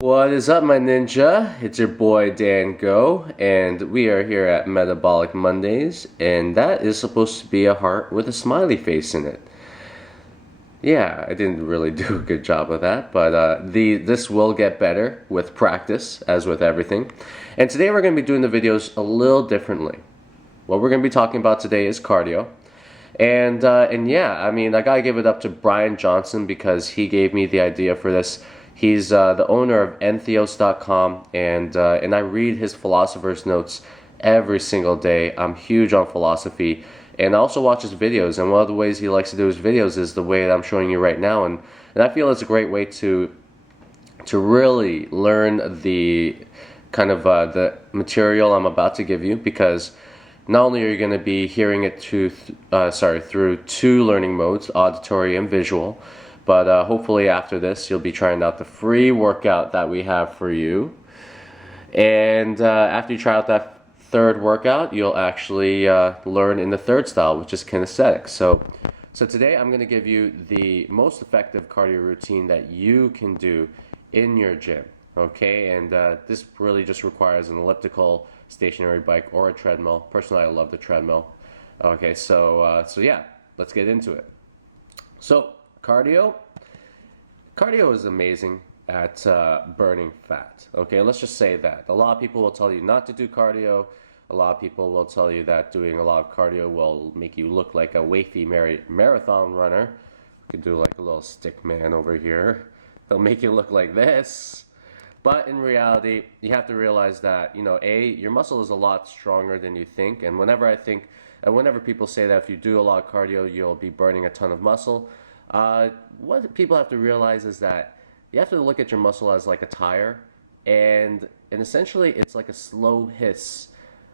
What is up, my ninja? It's your boy Dan Go, and we are here at Metabolic Mondays, and that is supposed to be a heart with a smiley face in it. Yeah, I didn't really do a good job of that, but this will get better with practice, as with everything. And today we're going to be doing the videos a little differently. What we're going to be talking about today is cardio. And yeah, I mean, I gotta give it up to Brian Johnson because he gave me the idea for this. He's the owner of Entheos.com, and I read his philosopher's notes every single day. I'm huge on philosophy, and I also watch his videos. And one of the ways he likes to do his videos is the way that I'm showing you right now, and I feel it's a great way to really learn the kind of the material I'm about to give you, because not only are you going to be hearing it through two learning modes, auditory and visual, but hopefully after this you'll be trying out the free workout that we have for you. And after you try out that third workout, you'll actually learn in the third style, which is kinesthetics. So today I'm going to give you the most effective cardio routine that you can do in your gym. Okay, and this really just requires an elliptical, stationary bike, or a treadmill. Personally, I love the treadmill. Okay, so yeah, let's get into it. So cardio is amazing at burning fat. Okay, let's just say that. A lot of people will tell you not to do cardio. A lot of people will tell you that doing a lot of cardio will make you look like a wafy marathon runner. You could do like a little stick man over here. They'll make you look like this. But in reality, you have to realize that, your muscle is a lot stronger than you think. And whenever people say that if you do a lot of cardio, you'll be burning a ton of muscle, what people have to realize is that you have to look at your muscle as like a tire, and essentially it's like a slow hiss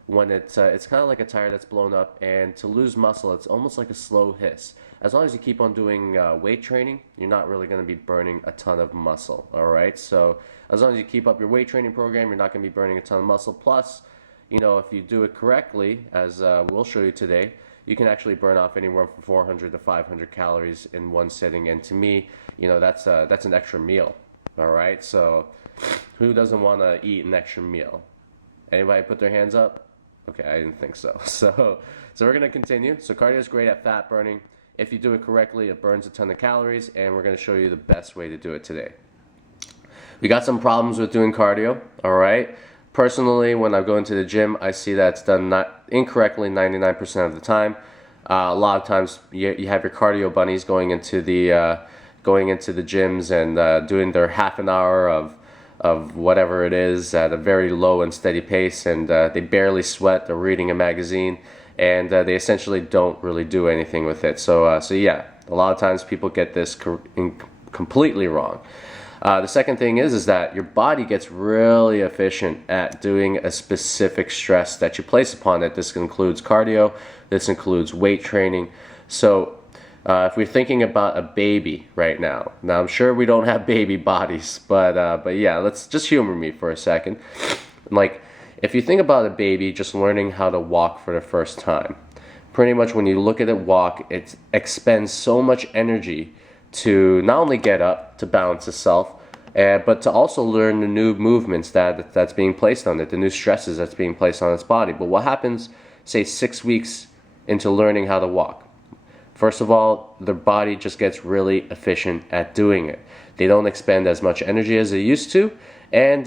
when it's kind of like a tire that's blown up, and to lose muscle, it's almost like a slow hiss. As long as you keep on doing weight training, you're not really going to be burning a ton of muscle, all right? So as long as you keep up your weight training program, you're not going to be burning a ton of muscle. Plus, if you do it correctly, as we'll show you today, you can actually burn off anywhere from 400 to 500 calories in one sitting. And to me, that's an extra meal, all right? So who doesn't want to eat an extra meal? Anybody put their hands up? Okay, I didn't think so. So we're going to continue. So cardio is great at fat burning. If you do it correctly, it burns a ton of calories, and we're going to show you the best way to do it today. We got some problems with doing cardio, all right? Personally, when I go into the gym, I see that it's done not incorrectly 99% of the time. A lot of times, you have your cardio bunnies going into the gyms and doing their half an hour of whatever it is at a very low and steady pace, and they barely sweat. They're reading a magazine, and they essentially don't really do anything with it. So yeah, a lot of times people get this completely wrong. The second thing is that your body gets really efficient at doing a specific stress that you place upon it. This includes cardio. This includes weight training. So if we're thinking about a baby right now I'm sure we don't have baby bodies, but yeah, let's just humor me for a second. Like, if you think about a baby just learning how to walk for the first time, pretty much when you look at it walk, it expends so much energy to not only get up, to balance itself, but to also learn the new movements that's being placed on it, the new stresses that's being placed on its body. But what happens, say, 6 weeks into learning how to walk? First of all, their body just gets really efficient at doing it. They don't expend as much energy as they used to, and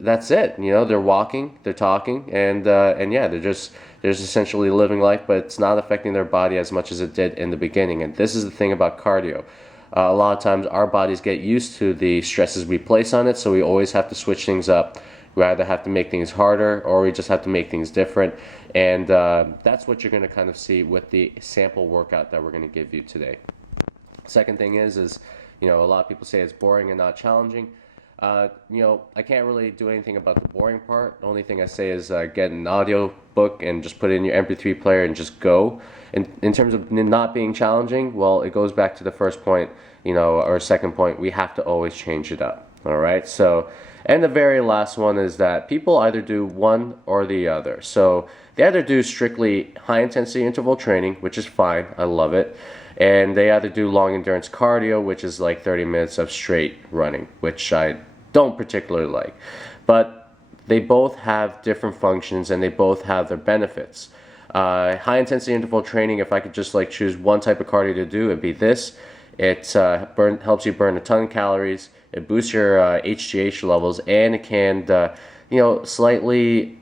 that's it. They're walking, they're talking, and yeah, they're essentially living life, but it's not affecting their body as much as it did in the beginning. And this is the thing about cardio. A lot of times our bodies get used to the stresses we place on it, so we always have to switch things up. We either have to make things harder, or we just have to make things different. And that's what you're going to kind of see with the sample workout that we're going to give you today. Second thing is a lot of people say it's boring and not challenging. I can't really do anything about the boring part. The only thing I say is get an audio book and just put it in your MP3 player and just go. And in terms of not being challenging, well, it goes back to the first point, or second point. We have to always change it up. All right. So, and the very last one is that people either do one or the other. So they either do strictly high intensity interval training, which is fine. I love it. And they either do long endurance cardio, which is like 30 minutes of straight running, which I don't particularly like. But they both have different functions and they both have their benefits. High intensity interval training, if I could just like choose one type of cardio to do, it'd be this. It helps you burn a ton of calories. It boosts your HGH levels, and it can, slightly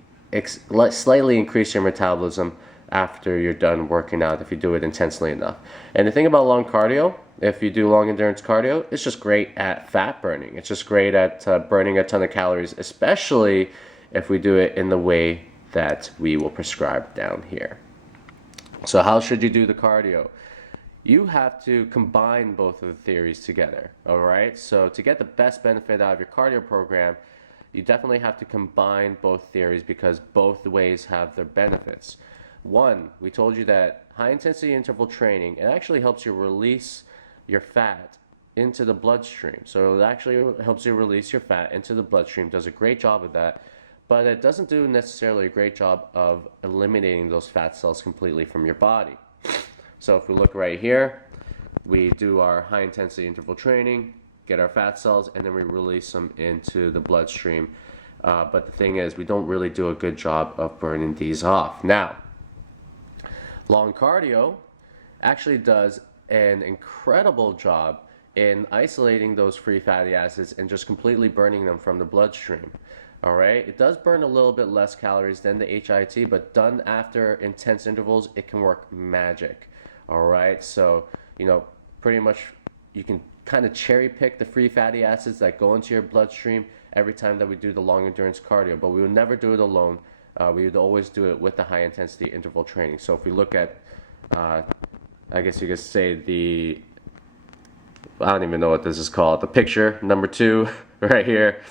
increase your metabolism after you're done working out if you do it intensely enough. And the thing about long cardio, if you do long endurance cardio, it's just great at fat burning. It's just great at burning a ton of calories, especially if we do it in the way that we will prescribe down here. So how should you do the cardio? You have to combine both of the theories together, all right? So to get the best benefit out of your cardio program, you definitely have to combine both theories because both ways have their benefits. One, we told you that high intensity interval training, it actually helps you release your fat into the bloodstream. So it actually helps you release your fat into the bloodstream, does a great job of that, but it doesn't do necessarily a great job of eliminating those fat cells completely from your body. So if we look right here, we do our high intensity interval training, get our fat cells, and then we release them into the bloodstream. But the thing is, we don't really do a good job of burning these off. Now, long cardio actually does an incredible job in isolating those free fatty acids and just completely burning them from the bloodstream. All right, it does burn a little bit less calories than the HIIT, but done after intense intervals, it can work magic. All right, so pretty much you can kind of cherry pick the free fatty acids that go into your bloodstream every time that we do the long endurance cardio, but we would never do it alone. We would always do it with the high intensity interval training. So if we look at, I guess you could say I don't even know what this is called, the picture number 2 right here.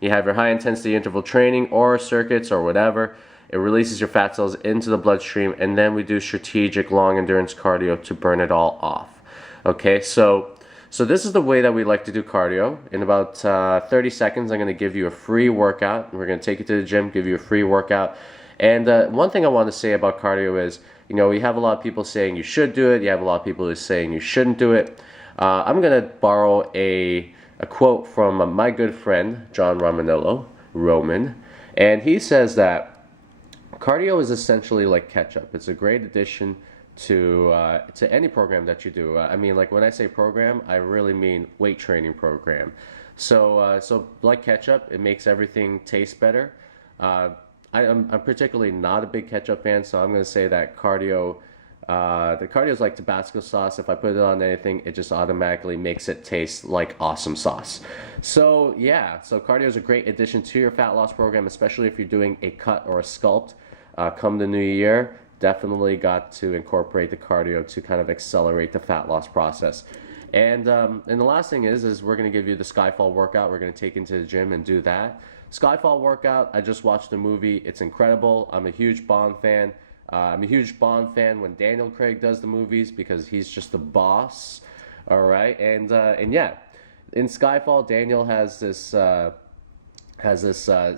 You have your high intensity interval training or circuits or whatever. It releases your fat cells into the bloodstream, and then we do strategic long endurance cardio to burn it all off. Okay, so this is the way that we like to do cardio. In about 30 seconds, I'm going to give you a free workout. We're going to take you to the gym, give you a free workout. And one thing I want to say about cardio is, we have a lot of people saying you should do it. You have a lot of people who are saying you shouldn't do it. I'm going to borrow a quote from my good friend, John Roman, and he says that cardio is essentially like ketchup. It's a great addition to any program that you do. I mean, like when I say program, I really mean weight training program. So like ketchup, it makes everything taste better. I'm particularly not a big ketchup fan, so I'm going to say that cardio. The cardio is like Tabasco sauce. If I put it on anything, it just automatically makes it taste like awesome sauce. So yeah, so cardio is a great addition to your fat loss program, especially if you're doing a cut or a sculpt. Come the new year, definitely got to incorporate the cardio to kind of accelerate the fat loss process. And the last thing is we're going to give you the Skyfall workout. We're going to take into the gym and do that. Skyfall workout, I just watched the movie. It's incredible. I'm a huge Bond fan. I'm a huge Bond fan when Daniel Craig does the movies because he's just the boss. All right, and yeah, in Skyfall, Daniel has this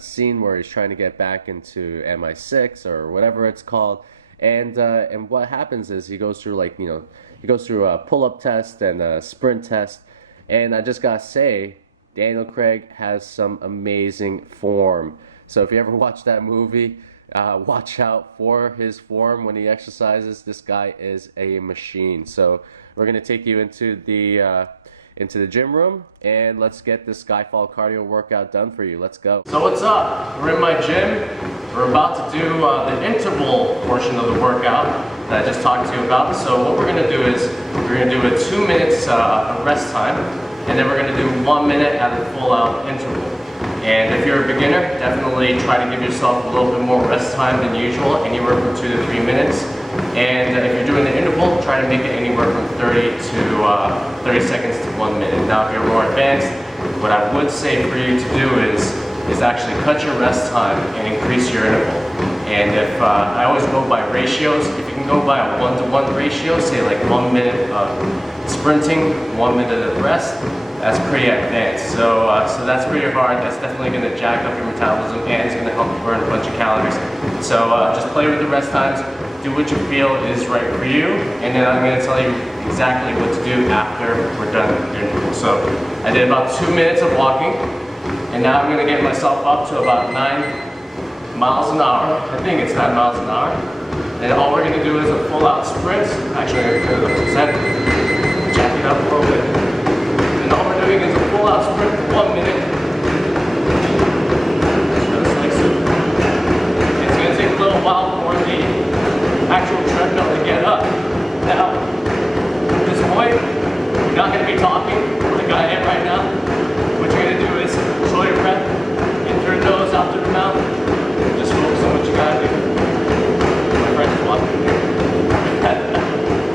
scene where he's trying to get back into MI6 or whatever it's called, and what happens is he goes through a pull-up test and a sprint test, and I just gotta say, Daniel Craig has some amazing form. So if you ever watch that movie, watch out for his form when he exercises. This guy is a machine. So we're going to take you into the gym room, and let's get this Skyfall cardio workout done for you. Let's go. So what's up? We're in my gym. We're about to do the interval portion of the workout that I just talked to you about. So what we're going to do is we're going to do a 2 minutes rest time, and then we're going to do 1 minute at a full out interval. And if you're a beginner, definitely try to give yourself a little bit more rest time than usual, anywhere from 2 to 3 minutes. And if you're doing the interval, try to make it anywhere from 30 seconds to 1 minute. Now, if you're more advanced, what I would say for you to do is actually cut your rest time and increase your interval. And if I always go by ratios, if you can go by a 1-to-1 ratio, say like 1 minute of sprinting, 1 minute of rest, that's pretty advanced. So that's pretty hard. That's definitely going to jack up your metabolism and it's going to help you burn a bunch of calories. So just play with the rest times, do what you feel is right for you, and then I'm going to tell you exactly what to do after we're done with the interval. So I did about 2 minutes of walking, And now I'm gonna get myself up to about 9 miles an hour. I think it's 9 miles an hour. And all we're gonna do is a full out sprint. Actually, I'm gonna put it up to 10. Jack it up a little bit. And all we're doing is a full out sprint for 1 minute. Just like so. It's gonna take a little while for the actual treadmill to get up. Now, at this point, you're not gonna be talking like I am right now. What you're gonna do is slow your breath, in through your nose, out through the mouth. Just focus on what you gotta do. My friend is walking here.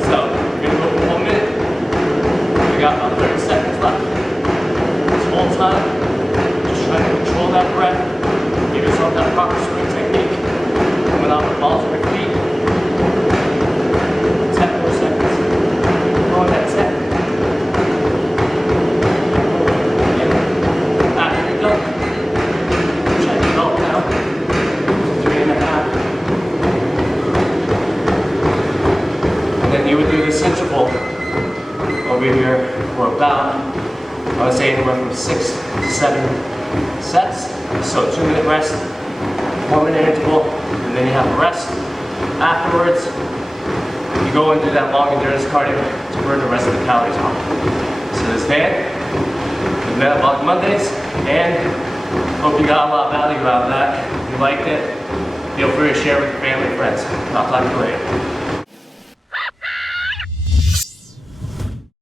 So, we're gonna go for 1 minute. We got about 30 seconds left. This whole time, just trying to control that breath. Give yourself that proper swim technique. Coming out with balls on your feet. 10 more seconds. Going at 10. After you're done, check your belt down. 3.5. And then you would do this interval over here for about, I would say anywhere from 6 to 7 sets. So 2-minute rest, 1-minute interval, and then you have a rest. Afterwards, you go and do that long endurance cardio to burn the rest of the calories off. So this is Dan with Metabolic Mondays, and hope you got a lot of value out of that. If you liked it, feel free to share with your family and friends. I'll talk to you later.